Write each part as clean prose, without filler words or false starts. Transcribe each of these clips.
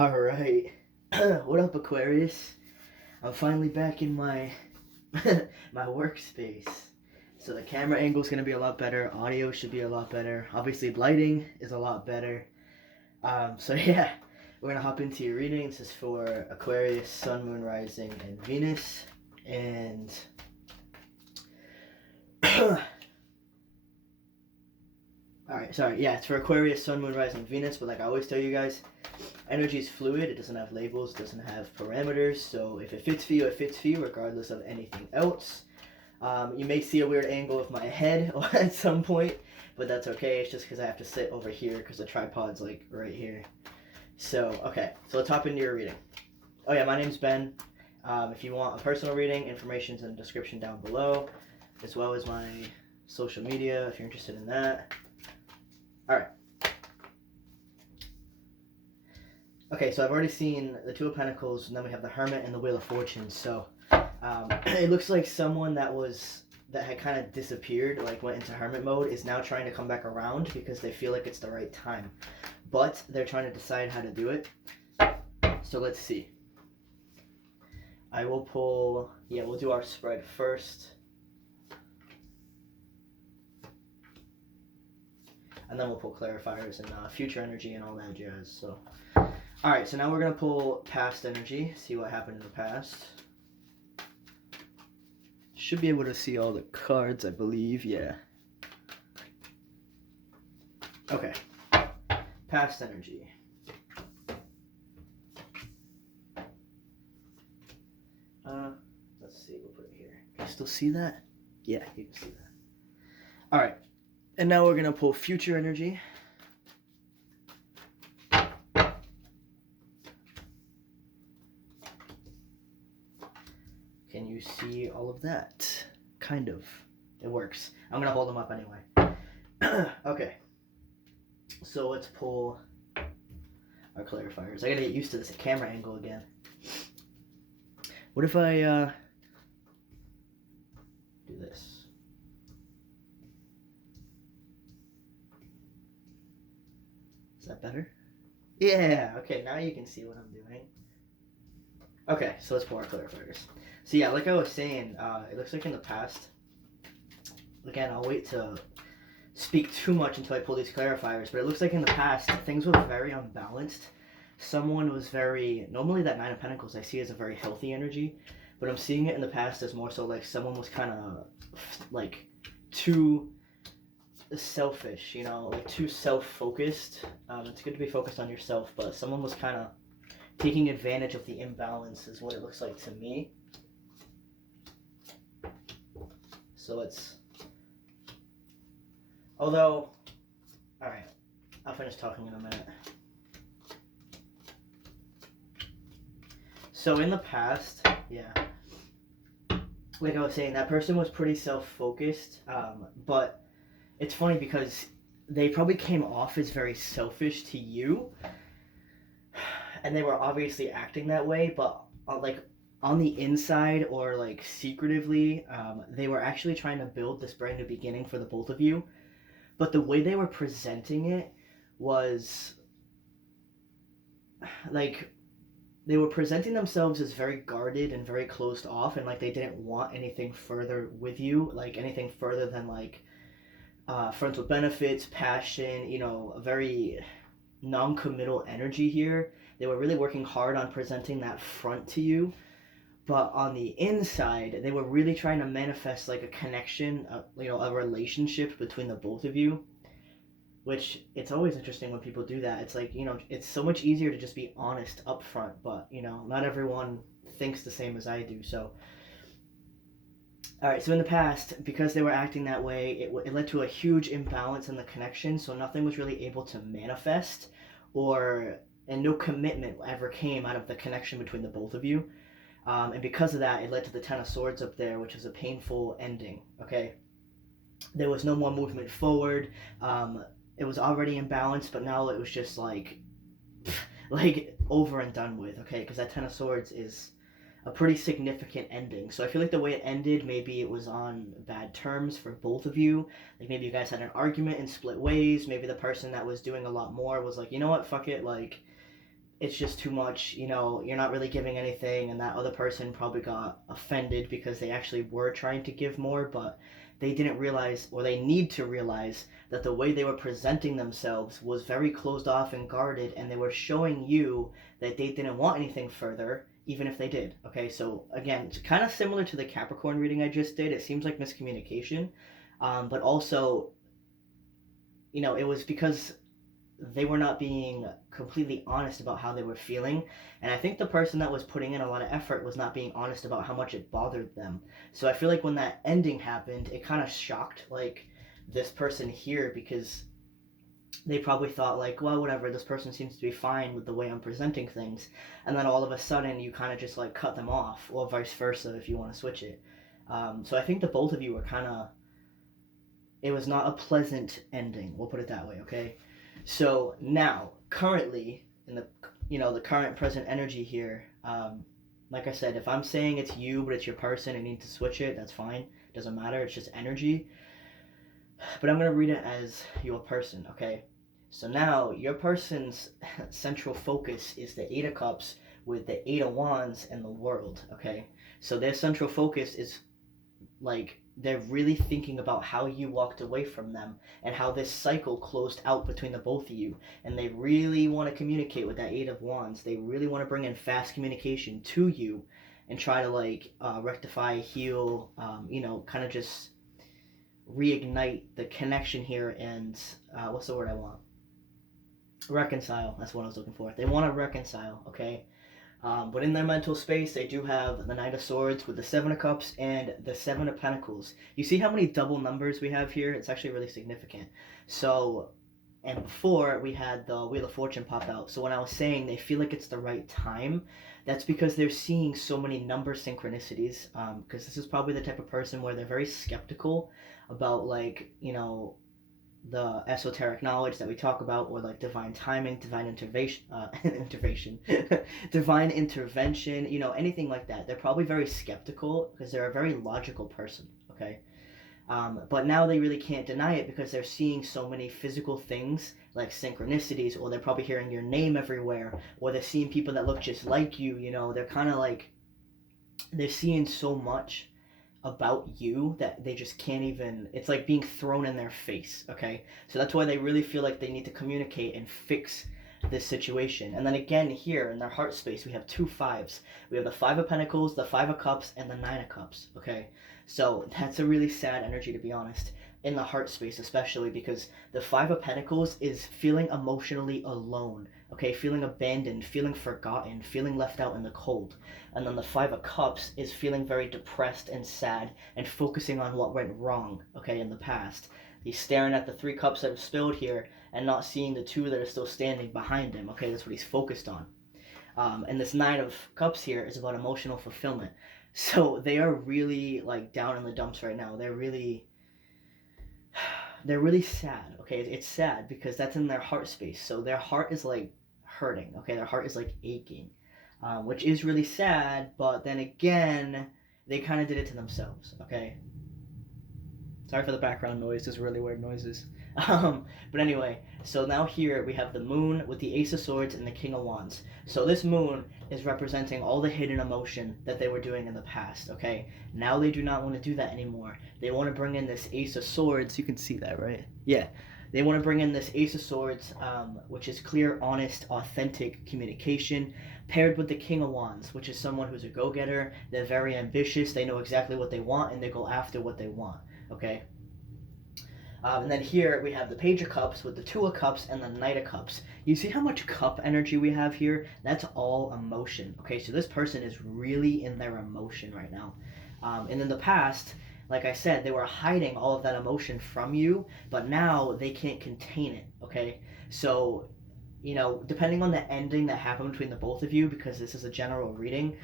Alright. What up, Aquarius? I'm finally back in my my workspace. So the camera angle is going to be a lot better. Audio should be a lot better. Obviously, lighting is a lot better. So yeah, we're going to hop into your reading. This is for Aquarius, Sun, Moon, Rising, and Venus. And Alright, sorry. Yeah, it's for Aquarius, Sun, Moon, Rising, Venus. But like I always tell you guys, energy is fluid. It doesn't have labels. It doesn't have parameters. So if it fits for you, it fits for you, regardless of anything else. You may see a weird angle of my head at some point, but that's okay. It's just because I have to sit over here because the tripod's like right here. So, okay. So let's hop into your reading. Oh yeah, my name's Ben. If you want a personal reading, information's in the description down below, as well as my social media if you're interested in that. Alright. Okay, so I've already seen the Two of Pentacles, and then we have the Hermit and the Wheel of Fortune. So it looks like someone that had kind of disappeared, like went into hermit mode, is now trying to come back around because they feel like it's the right time. But they're trying to decide how to do it. So let's see. I will pull, yeah, we'll do our spread first. And then we'll pull clarifiers and future energy and all that jazz. So, all right, so now we're going to pull past energy, see what happened in the past. Should be able to see all the cards, I believe, yeah. Okay, past energy. Let's see, we'll put it here. Can you still see that? Yeah, you can see that. All right, and now we're going to pull future energy. Can you see all of that? Kind of. It works. I'm going to hold them up anyway. Okay. So let's pull our clarifiers. I got to get used to this camera angle again. What if I do this? Is that better? Yeah, okay, now you can see what I'm doing. Okay, so let's pull our clarifiers. So yeah, like I was saying, it looks like in the past, again, I'll wait to speak too much until I pull these clarifiers, but it looks like in the past, things were very unbalanced. Someone was normally that Nine of Pentacles I see as a very healthy energy, but I'm seeing it in the past as more so like someone was kind of like too selfish, you know, like too self-focused. It's good to be focused on yourself, but someone was kind of taking advantage of the imbalance is what it looks like to me. So it's, although, alright, I'll finish talking in a minute. So in the past, yeah, like I was saying, that person was pretty self-focused, but it's funny because they probably came off as very selfish to you, and they were obviously acting that way, but like on the inside or like secretively, they were actually trying to build this brand new beginning for the both of you. But the way they were presenting it was like they were presenting themselves as very guarded and very closed off, and like they didn't want anything further with you, like anything further than like friends with benefits, passion, you know, a very non-committal energy here. They were really working hard on presenting that front to you, but on the inside, they were really trying to manifest like a connection, you know, a relationship between the both of you, which it's always interesting when people do that. It's like, you know, it's so much easier to just be honest up front, but, you know, not everyone thinks the same as I do, so. Alright, so in the past, because they were acting that way, it led to a huge imbalance in the connection, so nothing was really able to manifest, and no commitment ever came out of the connection between the both of you. And because of that, it led to the Ten of Swords up there, which was a painful ending, okay? There was no more movement forward. It was already imbalanced, but now it was just like over and done with, okay? Because that Ten of Swords is a pretty significant ending. So I feel like the way it ended, maybe it was on bad terms for both of you. Like maybe you guys had an argument and split ways. Maybe the person that was doing a lot more was like, you know what, fuck it, like it's just too much, you know, you're not really giving anything, and that other person probably got offended because they actually were trying to give more, but they didn't realize, or they need to realize, that the way they were presenting themselves was very closed off and guarded, and they were showing you that they didn't want anything further, even if they did. Okay, so again, it's kind of similar to the Capricorn reading I just did. It seems like miscommunication, but also, you know, it was because they were not being completely honest about how they were feeling. And I think the person that was putting in a lot of effort was not being honest about how much it bothered them. So I feel like when that ending happened, it kind of shocked like this person here, because they probably thought like, well, whatever, this person seems to be fine with the way I'm presenting things. And then all of a sudden you kind of just like cut them off, or vice versa if you want to switch it. So I think the both of you were kind of, it was not a pleasant ending, we'll put it that way. Okay, so now currently in the, you know, the current present energy here, like I said, if I'm saying it's you but it's your person and you need to switch it, that's fine, doesn't matter, it's just energy. But I'm going to read it as your person. Okay, so now your person's central focus is the Eight of Cups with the Eight of Wands and the World. Okay, so their central focus is like, they're really thinking about how you walked away from them and how this cycle closed out between the both of you, and they really want to communicate with that Eight of Wands. They really want to bring in fast communication to you and try to like rectify, heal, you know, kind of just reignite the connection here, and what's the word I want, reconcile, that's what I was looking for. They want to reconcile. Okay, but in their mental space, they do have the Knight of Swords with the Seven of Cups and the Seven of Pentacles. You see how many double numbers we have here? It's actually really significant. So, and before we had the Wheel of Fortune pop out. So when I was saying they feel like it's the right time, that's because they're seeing so many number synchronicities. Because this is probably the type of person where they're very skeptical about, like, you know, the esoteric knowledge that we talk about, or like divine timing, divine intervention, divine intervention, you know, anything like that. They're probably very skeptical because they're a very logical person. Okay, but now they really can't deny it because they're seeing so many physical things like synchronicities, or they're probably hearing your name everywhere, or they're seeing people that look just like you. You know, they're kind of like, they're seeing so much about you that they just can't even, it's like being thrown in their face. Okay, so that's why they really feel like they need to communicate and fix this situation. And then again here in their heart space, we have two fives. We have the Five of Pentacles, the Five of Cups, and the Nine of Cups. Okay, so that's a really sad energy, to be honest, in the heart space, especially because the Five of Pentacles is feeling emotionally alone. Okay, feeling abandoned, feeling forgotten, feeling left out in the cold. And then the Five of Cups is feeling very depressed and sad and focusing on what went wrong, okay, in the past. He's staring at the three cups that have spilled here and not seeing the two that are still standing behind him. Okay, that's what he's focused on. And this Nine of Cups here is about emotional fulfillment. So they are really like down in the dumps right now. They're really sad. Okay, it's sad because that's in their heart space. So their heart is like hurting. Okay, their heart is like aching, which is really sad. But then again, they kind of did it to themselves. Okay. Sorry for the background noise. There's really weird noises. But anyway, so now here we have the Moon with the Ace of Swords and the King of Wands. So this Moon is representing all the hidden emotion that they were doing in the past. Okay, now they do not want to do that anymore. They want to bring in this Ace of Swords. You can see that, right? Yeah. They want to bring in this Ace of Swords, which is clear, honest, authentic communication, paired with the King of Wands, which is someone who's a go-getter. They're very ambitious. They know exactly what they want, and they go after what they want. Okay. And then here we have the Page of Cups with the Two of Cups and the Knight of Cups. You see how much cup energy we have here? That's all emotion. Okay, so this person is really in their emotion right now. And in the past, like I said, they were hiding all of that emotion from you, but now they can't contain it. Okay, so, you know, depending on the ending that happened between the both of you, because this is a general reading,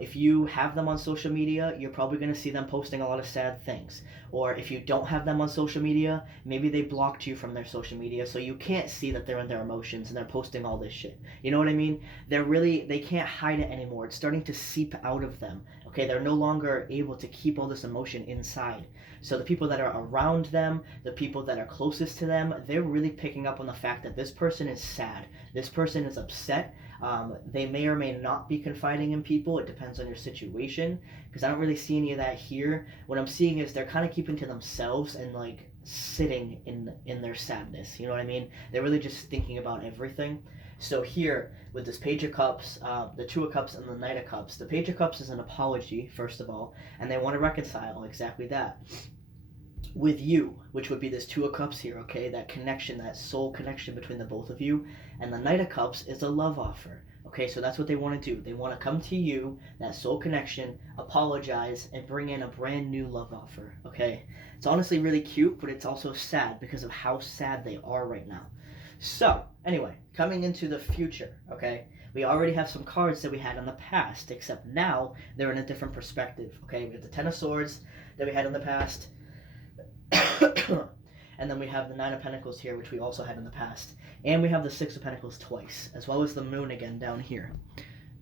if you have them on social media, you're probably going to see them posting a lot of sad things. Or if you don't have them on social media, maybe they blocked you from their social media, so you can't see that they're in their emotions and they're posting all this shit. You know what I mean? They can't hide it anymore. It's starting to seep out of them. Okay, they're no longer able to keep all this emotion inside. So the people that are around them, the people that are closest to them, they're really picking up on the fact that this person is sad. This person is upset. They may or may not be confiding in people. It depends on your situation, because I don't really see any of that here. What I'm seeing is they're kind of keeping to themselves and like sitting in their sadness. You know what I mean? They're really just thinking about everything. So here with this Page of Cups, the Two of Cups, and the Knight of Cups, the Page of Cups is an apology first of all, and they want to reconcile exactly that with you, which would be this Two of Cups here, okay? That connection, that soul connection between the both of you. And the Knight of Cups is a love offer, okay? So that's what they want to do. They want to come to you, that soul connection, apologize, and bring in a brand new love offer, okay? It's honestly really cute, but it's also sad because of how sad they are right now. So, anyway, coming into the future, okay? We already have some cards that we had in the past, except now they're in a different perspective, okay? We have the Ten of Swords that we had in the past. And then we have the Nine of Pentacles here, which we also had in the past. And we have the Six of Pentacles twice, as well as the Moon again down here.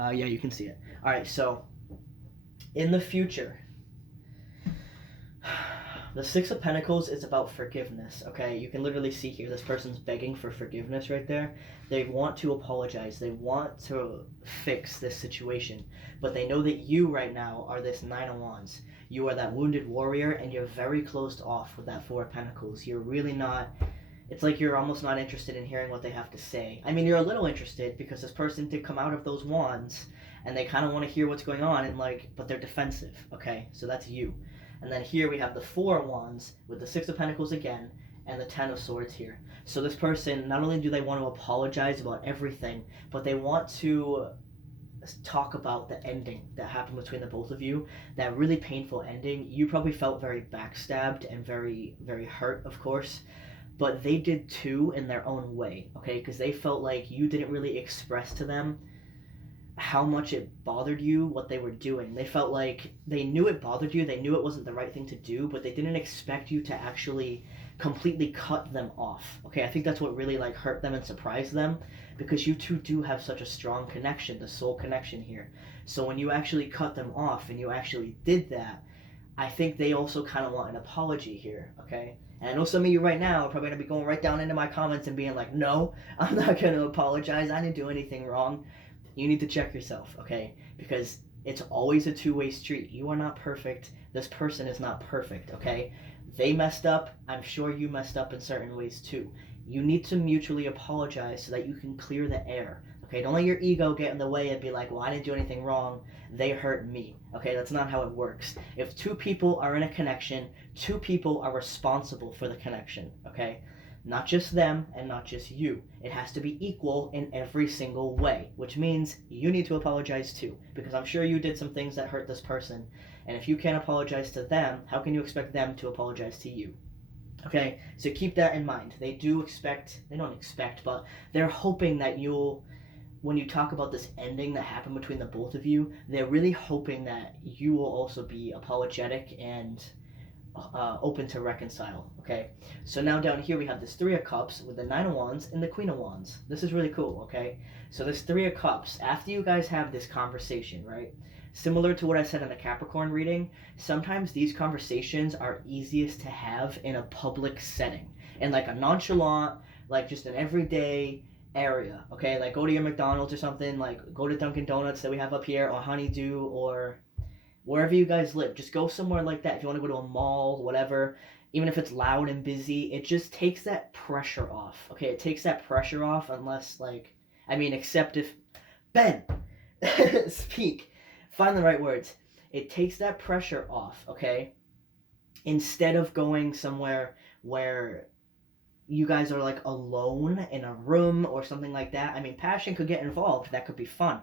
Yeah, you can see it. Alright, so in the future, the Six of Pentacles is about forgiveness, okay? You can literally see here this person's begging for forgiveness right there. They want to apologize. They want to fix this situation. But they know that you right now are this Nine of Wands. You are that wounded warrior, and you're very closed off with that Four of Pentacles. You're really not... It's like you're almost not interested in hearing what they have to say. I mean, you're a little interested because this person did come out of those wands, and they kind of want to hear what's going on, and like, but they're defensive, okay? So that's you. And then here we have the Four of Wands with the Six of Pentacles again, and the Ten of Swords here. So this person, not only do they want to apologize about everything, but they want to talk about the ending that happened between the both of you, that really painful ending. You probably felt very backstabbed and very, very hurt, of course, but they did too in their own way, okay? Because they felt like you didn't really express to them how much it bothered you, what they were doing. They felt like they knew it bothered you, they knew it wasn't the right thing to do, but they didn't expect you to actually completely cut them off, okay? I think that's what really like hurt them and surprised them, because you two do have such a strong connection, the soul connection here. So when you actually cut them off and you actually did that, I think they also kind of want an apology here, okay? And I know some of you right now are probably going to be going right down into my comments and being like, no, I'm not going to apologize, I didn't do anything wrong. You need to check yourself, okay? Because it's always a two-way street. You are not perfect. This person is not perfect, okay? They messed up. I'm sure you messed up in certain ways too. You need to mutually apologize so that you can clear the air, okay? Don't let your ego get in the way and be like, well, I didn't do anything wrong. They hurt me, okay? That's not how it works. If two people are in a connection, two people are responsible for the connection, okay? Not just them and not just you. It has to be equal in every single way, which means you need to apologize too, because I'm sure you did some things that hurt this person, and if you can't apologize to them, how can you expect them to apologize to you? Okay, so keep that in mind. They don't expect, but they're hoping that you'll, when you talk about this ending that happened between the both of you, they're really hoping that you will also be apologetic and open to reconcile, okay? So now down here we have this Three of Cups with the Nine of Wands and the Queen of Wands. This is really cool, okay? So this Three of Cups, after you guys have this conversation, right? Similar to what I said in the Capricorn reading, sometimes these conversations are easiest to have in a public setting, in like a nonchalant, like just an everyday area, okay? Like go to your McDonald's or something, like go to Dunkin' Donuts that we have up here, or Honeydew, or wherever you guys live. Just go somewhere like that. If you want to go to a mall, whatever, even if it's loud and busy, it just takes that pressure off, okay? It takes that pressure off, unless like, I mean, except if, Ben, speak, find the right words. It takes that pressure off, okay? Instead of going somewhere where you guys are like alone in a room or something like that. I mean, passion could get involved. That could be fun.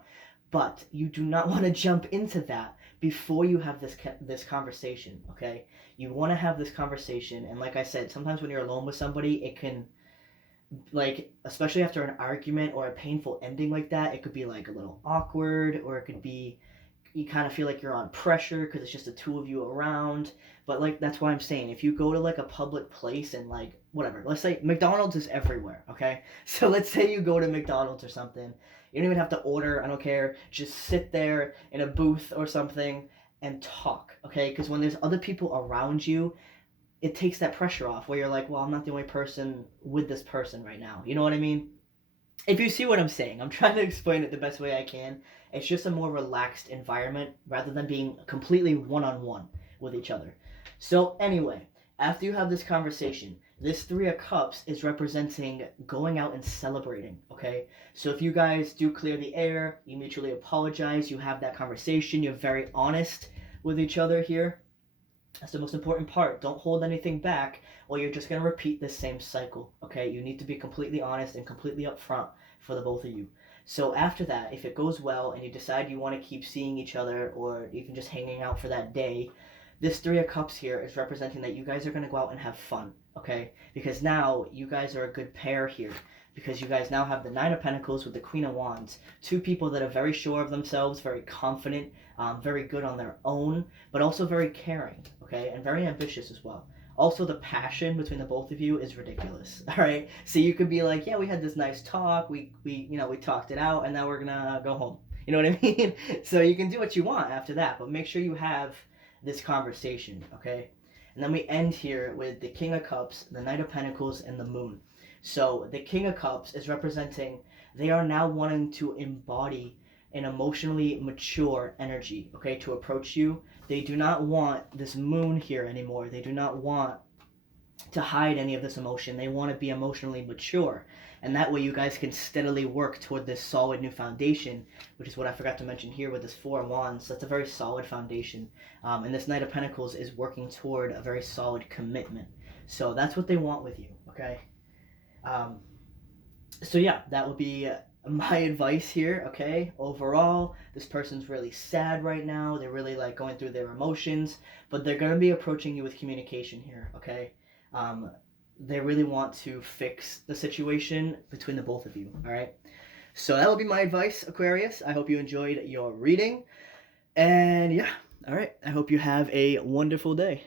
But you do not want to jump into that before you have this conversation, okay? You want to have this conversation, and like I said, sometimes when you're alone with somebody, it can, like, especially after an argument or a painful ending like that, it could be like a little awkward, or it could be, you kind of feel like you're on pressure because it's just the two of you around. But like, that's why I'm saying, if you go to like a public place and like, whatever, let's say McDonald's is everywhere, okay? So let's say you go to McDonald's or something. You don't even have to order, I don't care. Just sit there in a booth or something and talk, okay? Because when there's other people around you, it takes that pressure off where you're like, well, I'm not the only person with this person right now. You know what I mean? if you see what I'm saying, I'm trying to explain it the best way I can. It's just a more relaxed environment rather than being completely one-on-one with each other. So anyway, after you have this conversation, this Three of Cups is representing going out and celebrating, okay? So if you guys do clear the air, you mutually apologize, you have that conversation, you're very honest with each other here. That's the most important part. Don't hold anything back, or you're just going to repeat this same cycle, okay? You need to be completely honest and completely upfront for the both of you. So after that, if it goes well and you decide you want to keep seeing each other or even just hanging out for that day, this Three of Cups here is representing that you guys are going to go out and have fun, okay? Because now you guys are a good pair here. Because you guys now have the Nine of Pentacles with the Queen of Wands. Two people that are very sure of themselves, very confident, very good on their own, but also very caring, okay? And very ambitious as well. Also, the passion between the both of you is ridiculous, all right? So you could be like, yeah, we had this nice talk, we talked it out, and now we're gonna go home. You know what I mean? So you can do what you want after that, but make sure you have this conversation, okay? And then we end here with the King of Cups, the Knight of Pentacles, and the Moon. So the King of Cups is representing they are now wanting to embody an emotionally mature energy, okay, to approach you. They do not want this moon here anymore. They do not want to hide any of this emotion. They want to be emotionally mature. And that way you guys can steadily work toward this solid new foundation, which is what I forgot to mention here with this Four of Wands. That's a very solid foundation. And this Knight of Pentacles is working toward a very solid commitment. So that's what they want with you, okay? So yeah, that would be my advice here, okay? Overall, this person's really sad right now. They're really like going through their emotions, but they're going to be approaching you with communication here, okay? They really want to fix the situation between the both of you, all right? So that will be my advice, Aquarius. I hope you enjoyed your reading. And yeah, all right. I hope you have a wonderful day.